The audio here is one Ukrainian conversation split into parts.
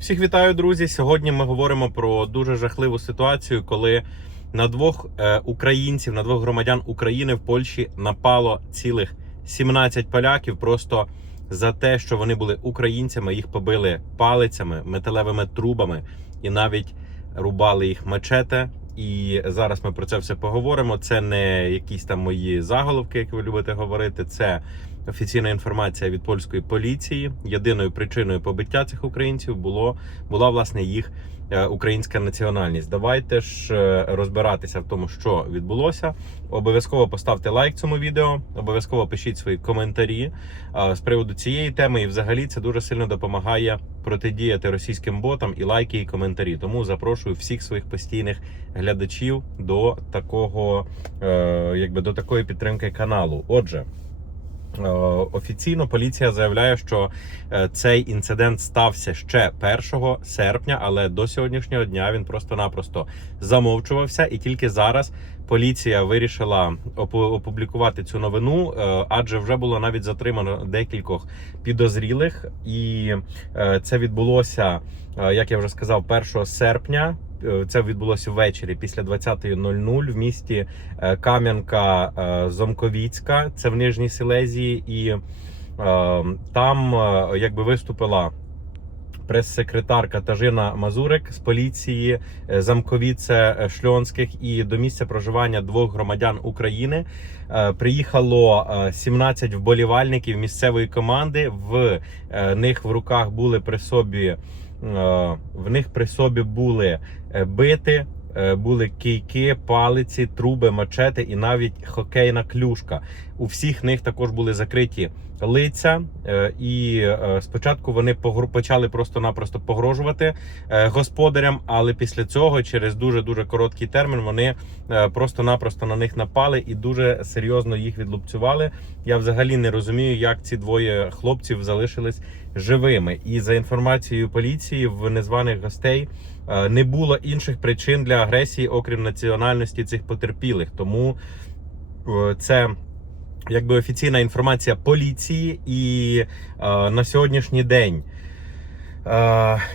Всіх вітаю, друзі. Сьогодні ми говоримо про дуже жахливу ситуацію, коли на двох е, українців, на двох громадян України в Польщі напало цілих 17 поляків. Просто за те, що вони були українцями, їх побили палицями, металевими трубами і навіть рубали їх мачете. І зараз ми про це все поговоримо. Це не якісь там мої заголовки, як ви любите говорити. Це офіційна інформація від польської поліції. Єдиною причиною побиття цих українців було була власне їх е, українська національність. Давайте ж е, розбиратися в тому, що відбулося. Обов'язково поставте лайк цьому відео, обов'язково пишіть свої коментарі е, з приводу цієї теми. І взагалі це дуже сильно допомагає протидіяти російським ботам і лайки, і коментарі. Тому запрошую всіх своїх постійних глядачів до такого, якби до такої підтримки каналу. Отже. Е, Офіційно поліція заявляє, що е, цей інцидент стався ще 1 серпня, але до сьогоднішнього дня він просто-напросто замовчувався, і тільки зараз поліція вирішила опублікувати цю новину, е, адже вже було навіть затримано декількох підозрілих, і це відбулося, як я вже сказав, 1 серпня. Е, Це відбулося ввечері після 20.00 в місті е, Кам'янка е, Зомковіцька, це в Нижній Силезії, і там якби виступила прес-секретар Катажина Мазурик з поліції Замковіце Шльонських і до місця проживання двох громадян України приїхало е, 17 вболівальників місцевої команди. В них в руках були при собі в них при собі були е, бити. е, Були кийки, палиці, труби, мачети і навіть хокейна клюшка. У всіх них також були закриті лиця, е, і е, спочатку вони почали просто-напросто погрожувати е, господарям, але після цього, через дуже дуже короткий термін, вони е, просто-напросто на них напали і дуже серйозно їх відлупцювали. Я взагалі не розумію, як ці двоє хлопців залишились живими. І за інформацією поліції, в незваних гостей е, не було інших причин для агресії, окрім національності цих потерпілих. Тому е, це. Якби офіційна інформація поліції, і е, на сьогоднішній день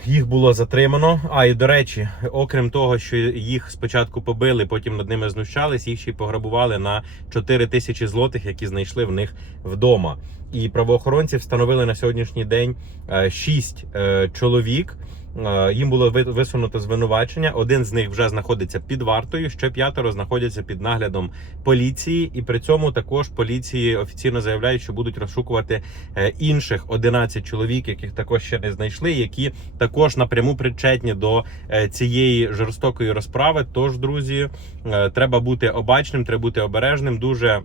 їх було затримано. А і до речі, окрім того, що їх спочатку побили, потім над ними знущались, їх ще й пограбували на 4 тисячі злотих, які знайшли в них вдома. І правоохоронці встановили на сьогоднішній день 6 чоловік. Е, Їм було ви- висунуто звинувачення. Один з них вже знаходиться під вартою, ще п'ятеро знаходяться під наглядом поліції. І при цьому також поліції офіційно заявляють, що будуть розшукувати е, інших 11 чоловік, яких також ще не знайшли, які також напряму причетні до е, цієї жорстокої розправи. Тож, друзі, треба бути обачним, треба бути обережним. Дуже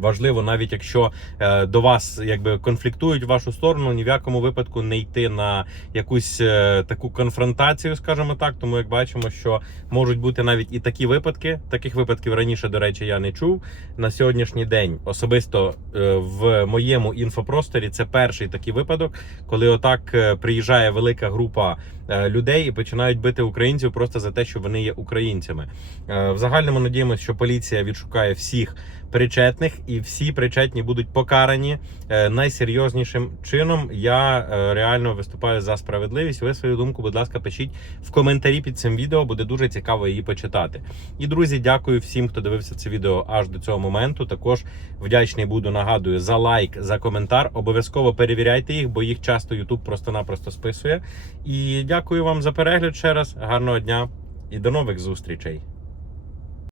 Важливо, навіть якщо е, до вас якби конфліктують в вашу сторону, ні в якому випадку не йти на якусь е, таку конфронтацію, скажімо так. Тому як бачимо, що можуть бути навіть і такі випадки. Таких випадків раніше, до речі, я не чув. На сьогоднішній день особисто е, в моєму інфопросторі це перший такий випадок, коли отак приїжджає велика група людей і починають бити українців просто за те, що вони є українцями. Е, В загальному надіємося, що поліція відшукає всіх причетних, і всі причетні будуть покарані е, найсерйознішим чином. Я е, реально виступаю за справедливість. Ви свою думку, будь ласка, пишіть в коментарі під цим відео. Буде дуже цікаво її почитати. І друзі, дякую всім, хто дивився це відео аж до цього моменту. Також вдячний буду. Нагадую за лайк, за коментар. Обов'язково перевіряйте їх, бо їх часто YouTube просто-напросто списує. І дякую вам за перегляд ще раз. Гарного дня і до нових зустрічей.